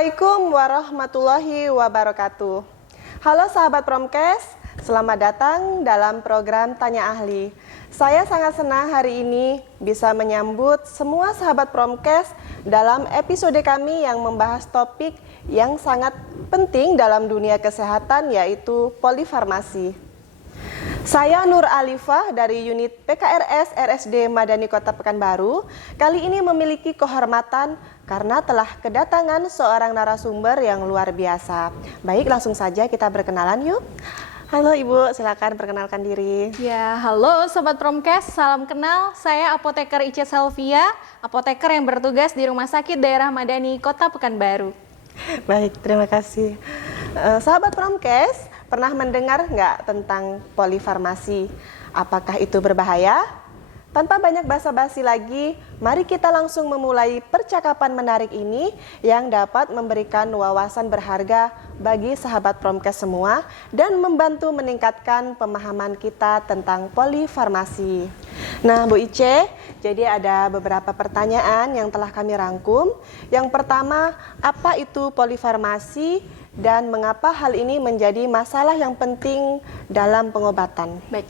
Assalamualaikum warahmatullahi wabarakatuh. Halo sahabat Promkes, selamat datang dalam program Tanya Ahli. Saya sangat senang hari ini bisa menyambut semua sahabat Promkes dalam episode kami yang membahas topik yang sangat penting dalam dunia kesehatan, yaitu polifarmasi. Saya Nur Alifah dari unit PKRS RSD Madani Kota Pekanbaru. Kali ini memiliki kehormatan karena telah kedatangan seorang narasumber yang luar biasa. Baik, langsung saja kita berkenalan yuk. Halo Ibu, silakan perkenalkan diri. Ya, halo Sobat Promkes, salam kenal. Saya Apoteker Ica Selvia, apoteker yang bertugas di Rumah Sakit Daerah Madani Kota Pekanbaru. Baik, terima kasih. Sahabat Promkes, pernah mendengar nggak tentang polifarmasi? Apakah itu berbahaya? Tanpa banyak basa-basi lagi, mari kita langsung memulai percakapan menarik ini yang dapat memberikan wawasan berharga bagi sahabat Promkes semua dan membantu meningkatkan pemahaman kita tentang polifarmasi. Nah, Bu Ice, jadi ada beberapa pertanyaan yang telah kami rangkum. Yang pertama, apa itu polifarmasi dan mengapa hal ini menjadi masalah yang penting dalam pengobatan? Baik,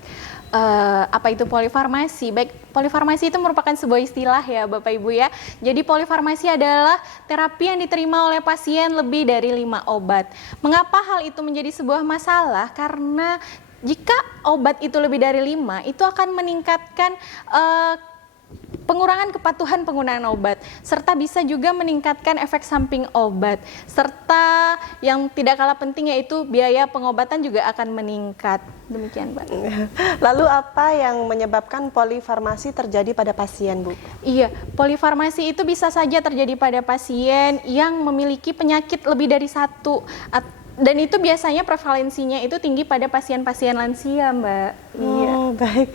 apa itu polifarmasi? Baik, polifarmasi itu merupakan sebuah istilah ya Bapak Ibu ya. Jadi polifarmasi adalah terapi yang diterima oleh pasien lebih dari 5 obat. Mengapa hal itu menjadi sebuah masalah? Karena jika obat itu lebih dari 5, itu akan meningkatkan pengurangan kepatuhan penggunaan obat, serta bisa juga meningkatkan efek samping obat, serta yang tidak kalah penting yaitu biaya pengobatan juga akan meningkat. Demikian, Mbak. Lalu apa yang menyebabkan polifarmasi terjadi pada pasien, Bu? Iya, polifarmasi itu bisa saja terjadi pada pasien yang memiliki penyakit lebih dari satu, dan itu biasanya prevalensinya itu tinggi pada pasien-pasien lansia, Mbak. Iya. Baik.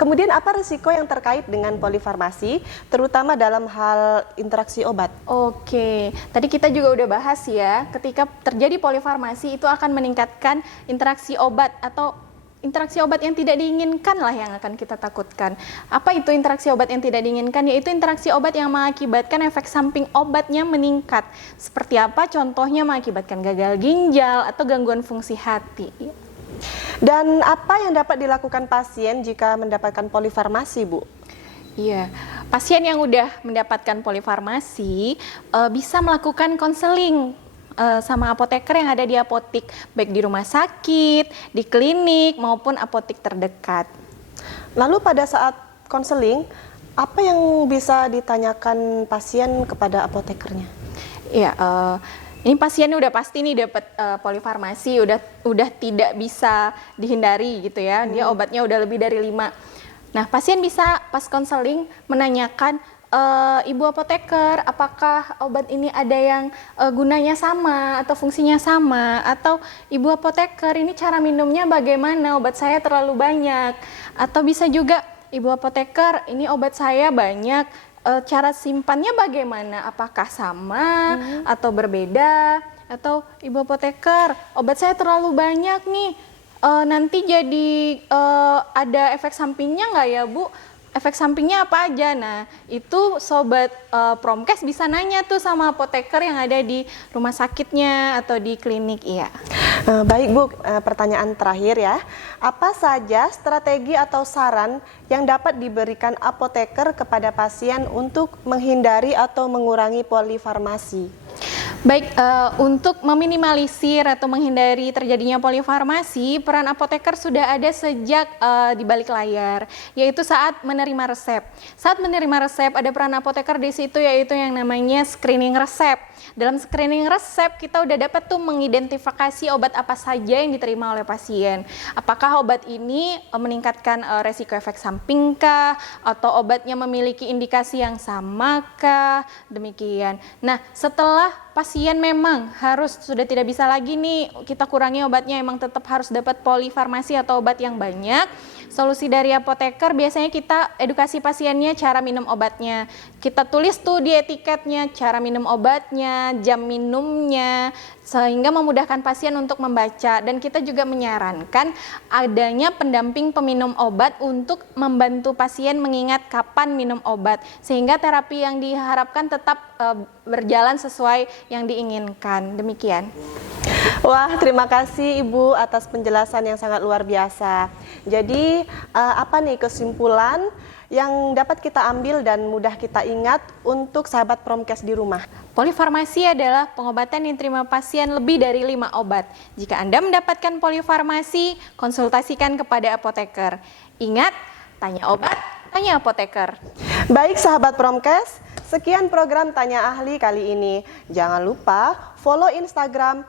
Kemudian apa risiko yang terkait dengan polifarmasi, terutama dalam hal interaksi obat? Oke, tadi kita juga udah bahas ya, ketika terjadi polifarmasi itu akan meningkatkan interaksi obat atau interaksi obat yang tidak diinginkan lah yang akan kita takutkan. Apa itu interaksi obat yang tidak diinginkan? Yaitu interaksi obat yang mengakibatkan efek samping obatnya meningkat. Seperti apa? Contohnya mengakibatkan gagal ginjal atau gangguan fungsi hati. Dan apa yang dapat dilakukan pasien jika mendapatkan polifarmasi, Bu? Iya, pasien yang udah mendapatkan polifarmasi bisa melakukan konseling sama apoteker yang ada di apotik, baik di rumah sakit, di klinik, maupun apotik terdekat. Lalu pada saat konseling, apa yang bisa ditanyakan pasien kepada apotekernya? Iya, ini pasiennya udah pasti nih dapat polifarmasi, udah tidak bisa dihindari gitu ya, dia obatnya udah lebih dari 5. Nah, pasien bisa pas konseling menanyakan, Ibu apoteker, apakah obat ini ada yang gunanya sama atau fungsinya sama? Atau Ibu apoteker, ini cara minumnya bagaimana? Obat saya terlalu banyak. Atau bisa juga, Ibu apoteker, ini obat saya banyak, cara simpannya bagaimana? Apakah sama atau berbeda? Atau Ibu apoteker, obat saya terlalu banyak nih, nanti jadi ada efek sampingnya nggak ya Bu? Efek sampingnya apa aja? Nah, itu Sobat Promkes bisa nanya tuh sama apoteker yang ada di rumah sakitnya atau di klinik. Iya. Baik Bu, pertanyaan terakhir ya. Apa saja strategi atau saran yang dapat diberikan apoteker kepada pasien untuk menghindari atau mengurangi polifarmasi? Baik, untuk meminimalisir atau menghindari terjadinya polifarmasi, peran apoteker sudah ada sejak di balik layar, yaitu saat menerima resep. Saat menerima resep, ada peran apoteker di situ, yaitu yang namanya screening resep. Dalam screening resep, kita udah dapat tuh mengidentifikasi obat apa saja yang diterima oleh pasien. Apakah obat ini meningkatkan resiko efek samping kah? Atau obatnya memiliki indikasi yang sama kah? Demikian. Nah, setelah pasien memang sudah tidak bisa lagi nih kita kurangi obatnya, emang tetap harus dapat polifarmasi atau obat yang banyak. Solusi dari apoteker biasanya kita edukasi pasiennya cara minum obatnya. Kita tulis tuh di etiketnya cara minum obatnya, jam minumnya, sehingga memudahkan pasien untuk membaca. Dan kita juga menyarankan adanya pendamping peminum obat untuk membantu pasien mengingat kapan minum obat, sehingga terapi yang diharapkan tetap berjalan sesuai yang diinginkan. Demikian. Wah, terima kasih Ibu atas penjelasan yang sangat luar biasa. Jadi, apa nih kesimpulan yang dapat kita ambil dan mudah kita ingat untuk sahabat Promkes di rumah? Polifarmasi adalah pengobatan yang diterima pasien lebih dari 5 obat. Jika Anda mendapatkan polifarmasi, konsultasikan kepada apoteker. Ingat, tanya obat, tanya apoteker. Baik sahabat Promkes, sekian program Tanya Ahli kali ini. Jangan lupa follow Instagram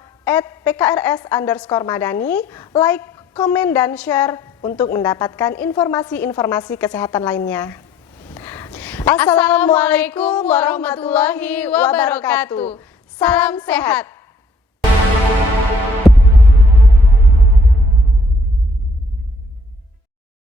@pkrs_madani, like, komen, dan share untuk mendapatkan informasi-informasi kesehatan lainnya. Assalamualaikum warahmatullahi wabarakatuh. Salam sehat.